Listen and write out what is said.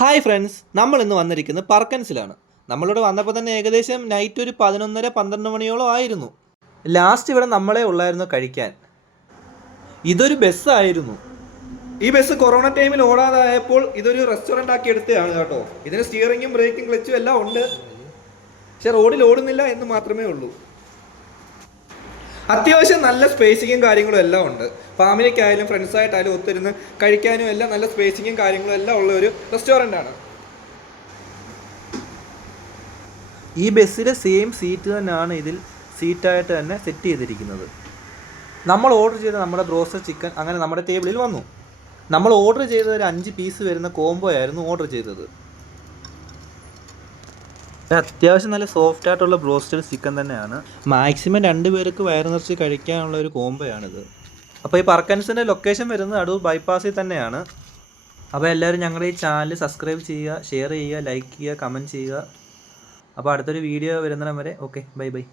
Hi friends, നമ്മൾ ഇന്ന് വന്നിരിക്കുന്നത് പറക്കൻസിലാണ്. നമ്മളിവിടെ വന്നപ്പോൾ തന്നെ ഏകദേശം നൈറ്റ് ഒരു 11:30-12 മണിയോളം ആയിരുന്നു. ലാസ്റ്റ് ഇവിടെ നമ്മളെ ഉള്ളായിരുന്നു കഴിക്കാൻ. ഇതൊരു ബസ്സായിരുന്നു. ഈ ബസ് കൊറോണ ടൈമിൽ ഓടാതായപ്പോൾ ഇതൊരു റെസ്റ്റോറൻ്റ് ആക്കി എടുത്തതാണ് കേട്ടോ. ഇതിന് സ്റ്റിയറിങ്ങും ബ്രേക്കും ക്ലച്ചും എല്ലാം ഉണ്ട്, പക്ഷെ റോഡിൽ ഓടുന്നില്ല എന്ന് മാത്രമേ ഉള്ളൂ. അത്യാവശ്യം നല്ല സ്പേസിങ്ങും കാര്യങ്ങളും എല്ലാം ഉണ്ട്. ഫാമിലിക്കായാലും ഫ്രണ്ട്സായിട്ടായാലും ഒത്തിരുന്ന് കഴിക്കാനും എല്ലാം നല്ല സ്പേസിങ്ങും കാര്യങ്ങളും എല്ലാം ഉള്ള ഒരു റെസ്റ്റോറൻ്റ് ആണ്. ഈ ബസ്സിലെ സെയിം സീറ്റ് തന്നെയാണ് ഇതിൽ സീറ്റായിട്ട് തന്നെ സെറ്റ് ചെയ്തിരിക്കുന്നത്. നമ്മൾ ഓർഡർ ചെയ്ത നമ്മുടെ ബ്രോസ്റ്റഡ് ചിക്കൻ അങ്ങനെ നമ്മുടെ ടേബിളിൽ വന്നു. നമ്മൾ ഓർഡർ ചെയ്തത് ഒരു 5 പീസ് വരുന്ന കോംബോ ആയിരുന്നു ഓർഡർ ചെയ്തത്. അത്യാവശ്യം നല്ല സോഫ്റ്റ് ആയിട്ടുള്ള ബ്രോസ്റ്റഡ് ചിക്കൻ തന്നെയാണ്. മാക്സിമം 2 പേർക്ക് വയറ് നിറച്ച് കഴിക്കാനുള്ള ഒരു കോംബോയാണിത്. അപ്പോൾ ഈ പറക്കൻസിൻ്റെ ലൊക്കേഷൻ വരുന്നത് അടൂർ ബൈപ്പാസിൽ തന്നെയാണ്. അപ്പോൾ എല്ലാവരും ഞങ്ങളുടെ ഈ ചാനൽ സബ്സ്ക്രൈബ് ചെയ്യുക, ഷെയർ ചെയ്യുക, ലൈക്ക് ചെയ്യുക, കമൻറ്റ് ചെയ്യുക. അപ്പോൾ അടുത്തൊരു വീഡിയോ വരുന്നിടം വരെ ഓക്കെ, ബൈ ബൈ.